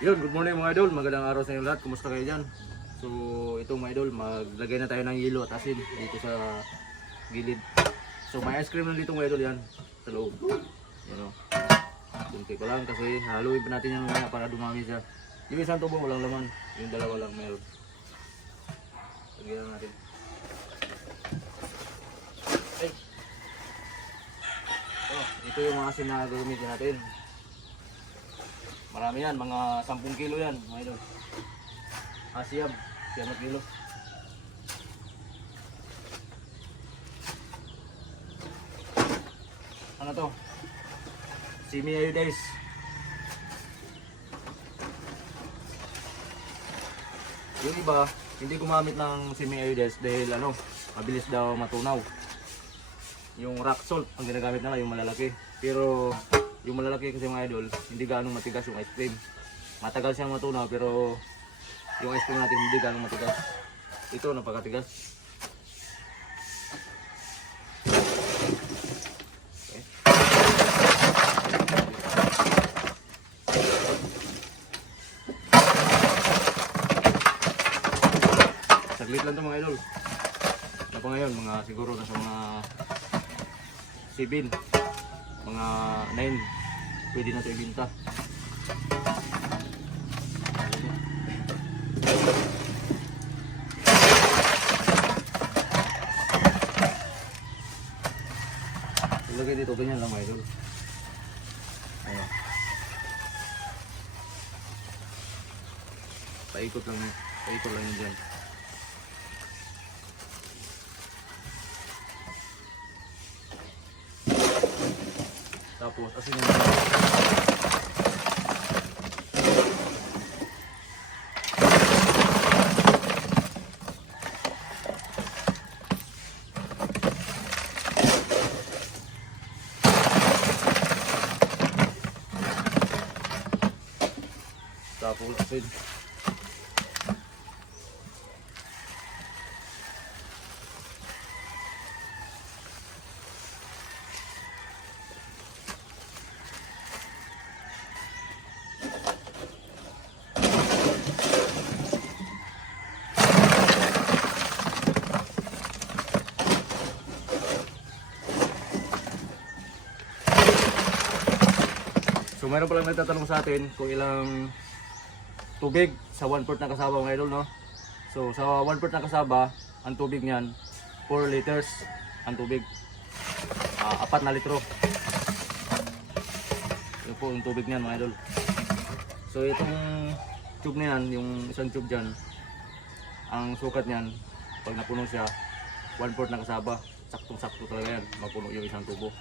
Yun, good morning mga idol. Magandang araw sa inyo lahat. Kumusta kayo dyan? So, ito mga idol, maglagay na tayo ng yelo at asin dito sa gilid. So, may ice cream na dito mga idol yan. Sa loob. Yan o. Kunti ko lang kasi haluin pa natin yan mamaya para dumami siya. Yung isang tubo walang laman. Yung dalawa lang meron. Lagyan na natin. Ay! Oh, ito yung mga asin na gagamitin natin. Marami yan, mga 10 kilo yan, mga idol. Asiyab, siyam kilo. Ano to? Simi iodized. Yung iba, hindi gumamit ng semi iodized dahil ano, mabilis daw matunaw. Yung rock salt ang ginagamit nila, yung malalaki. Pero yung malalaki kasi mga idol, hindi ganong matigas yung ice cream. Matagal siyang matunaw pero yung ice cream natin hindi ganong matigas. Ito napakatigas. Okay. Saglit lang to mga idol. Pa ngayon, mga siguro nasa mga 7, mga 9, pwede na ito ibinta. Ilagay dito, ganyan lang idol. Ayan. Paikot lang, paikot lang yun dyan. Tapos, asin yung Tapos, asin. So meron palang nagtatanong sa atin kung ilang tubig sa 1 quart na kasaba mga idol no. So sa 1 quart na kasaba, ang tubig niyan 4 liters ang tubig. Ah, apat na litro. Yun po yung tubig niyan mga idol. So itong tube na yan, yung isang tube dyan, ang sukat niyan, pag napuno siya, 1 quart na kasaba. Saktong-sakto talaga yan, mapuno yung isang tubo.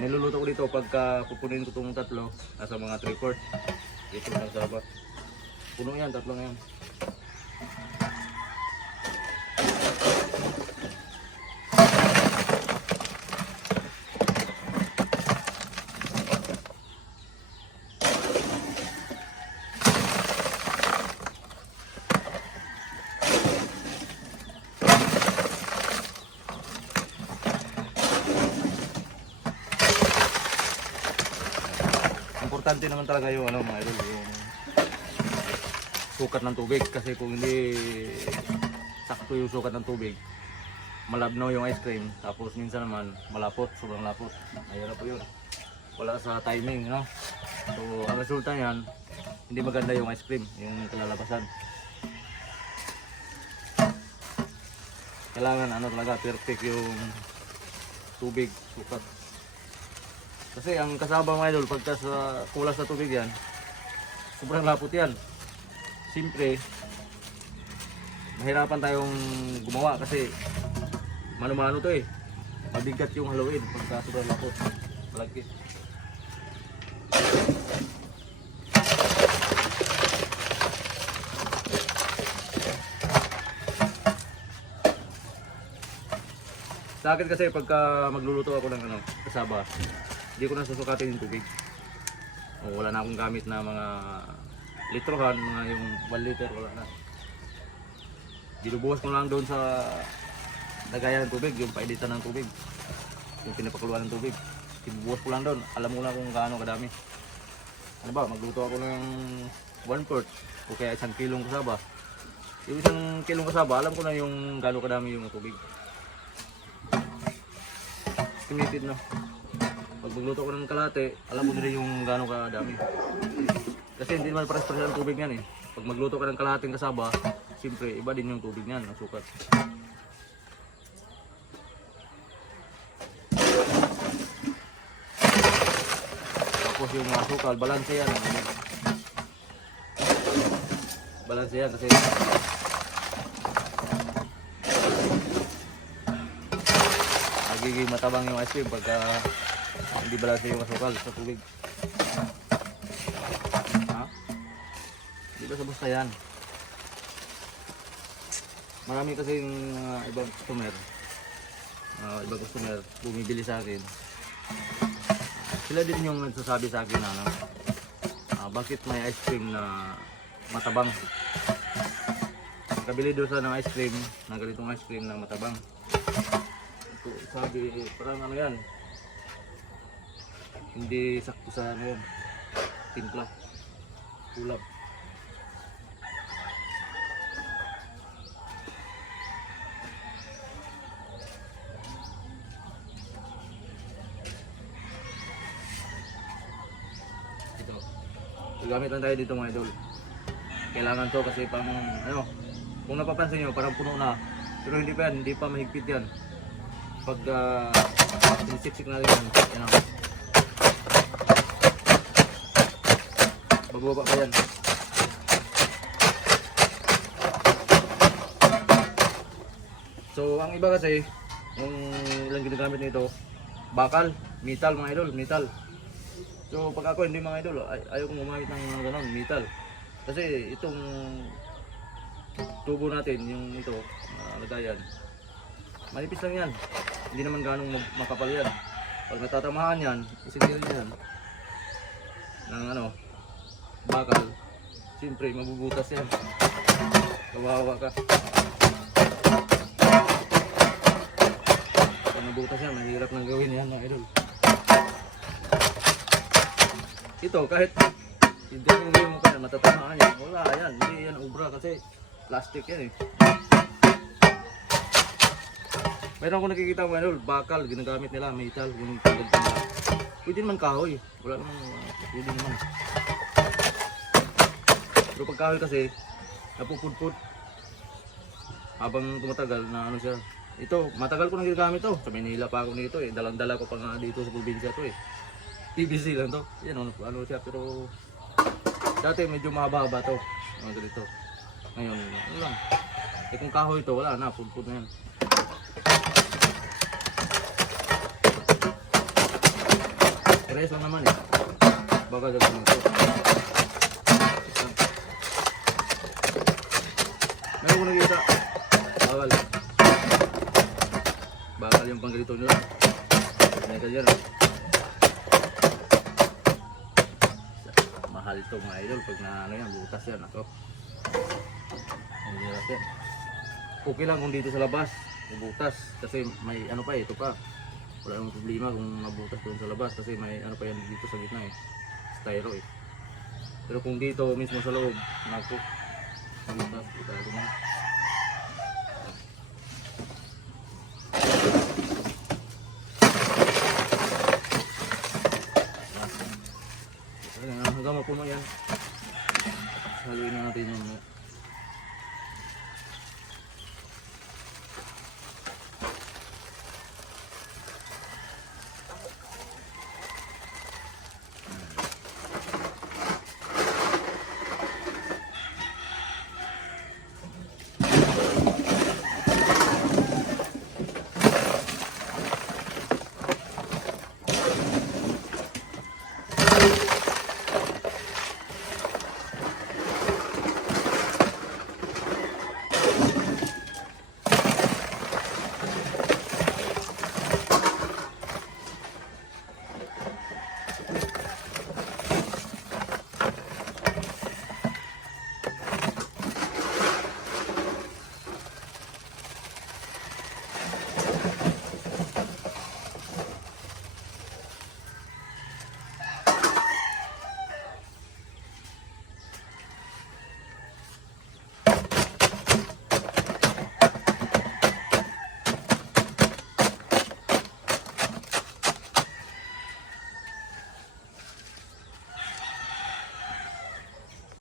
Niluluto ko dito pagka pupunin ko itong tatlo, nasa mga 3 quart. Dito lang sa baba. Puno yan, tatlo na yan. Importante naman talaga yung ano mga idol, yung sukat ng tubig. Kasi kung hindi sakto yung sukat ng tubig malabnaw yung ice cream. Tapos minsan naman malapot, sobrang lapot. Mahirap po yun. Wala sa timing no? So ang resulta niyan hindi maganda yung ice cream yung kalalabasan. Kailangan ano talaga perfect yung tubig sukat kasi ang kasama mga idol, pagka sa kulas sa tubig yan, sobrang lapot yan. Siyempre, mahirapan tayong gumawa kasi mano-mano to eh. Mabigat yung haluin pagka sobrang lapot. Malagkit. Sa akin kasi pagka magluluto ako ng ano, kasaba, hindi ko na susukatin yung tubig. O, wala na akong gamit na mga litrohan, mga yung 1 liter, wala na. Dinubuhos ko lang doon sa lagayan ng tubig, yung pailitan ng tubig. Yung pinapakuluan ng tubig. Dinubuhos ko lang doon. Alam mo na kung gaano kadami. ano ba, magluto ako ng one fourth o kaya isang kilong kasaba. Yung isang kilong kasaba, alam ko na yung gano'ng kadami yung tubig. Estimated na. Pag magluto ko ng kalate, alam mo din yung gano'ng kadami. Kasi hindi naman pares-pares ang tubig yan eh. Pag magluto ka ng kalahating kasaba, siyempre iba din yung tubig niyan, ang sukat. Tapos yung asukal, balanse yan. Balanse yan kasi nagiging matabang yung ice cream pagka hindi balanse yung asukal sa tubig. Ha? Di ba sa basta yan? Marami kasi yung mga ibang customer, mga ibang customer bumibili sa akin. Sila din yung nagsasabi sa akin na ano, ah, bakit may ice cream na matabang. Kabili doon sa ng ice cream, na ganitong ice cream na matabang. Ito, sabi, parang ano yan, hindi sakto sa ano yan, timpla, kulab. Ito. Gagamit lang tayo dito mga idol. Kailangan to kasi pang ano, kung napapansin nyo, parang puno na. Pero hindi pa yan, hindi pa mahigpit yan. Pag uh, sinisiksik na yan, yan ang Bababa pa yan. So, ang iba kasi, yung ilang ginagamit nito, bakal, metal mga idol, metal. So, pag ako hindi mga idol, ay ayaw kong gumamit ng mga ganon, metal. Kasi itong tubo natin, yung ito, uh, manipis lang yan. Hindi naman ganong makapal yan. Pag natatamahan yan, isigil yan ng ano, bakal, siyempre mabubutas yan. Kawawa ka. Pag nabutas yan, mahirap nang gawin yan mga idol. Ito, kahit hindi mo mo kaya matatamaan yan, wala yan, hindi yan ubra kasi plastic yan eh. Meron ako nakikita mga idol, bakal, ginagamit nila, metal, tagad nila. Pwede naman kahoy, wala namang, uh, pwede naman. Pero pag kahoy kasi, napupudpud. Habang tumatagal na ano siya. Ito, matagal ko nang ginagamit to. Sa Manila pa ako nito eh. Dalang-dala ko pa nga dito sa probinsya to eh. PVC lang to. Yan ano, ano siya pero dati medyo mahaba-haba to. Mga ganito. Ngayon, ano lang. Eh kung kahoy to, wala na. Pudpud na yan. Tres lang naman eh. Baka gagawin ko. Meron ko nakita. Bawal. Bakal yung panggalito nila. Ka dyan. ah. Mahal to mga idol pag na ano yan, butas yan. Ako. Ang hirap yan. Okay lang kung dito sa labas, butas. Kasi may ano pa ito pa. Wala namang problema kung mabutas doon sa labas kasi may ano pa yan dito sa gitna eh. Styro eh. Pero kung dito mismo sa loob, naku, hanggang mapuno yan. Haluin na natin yung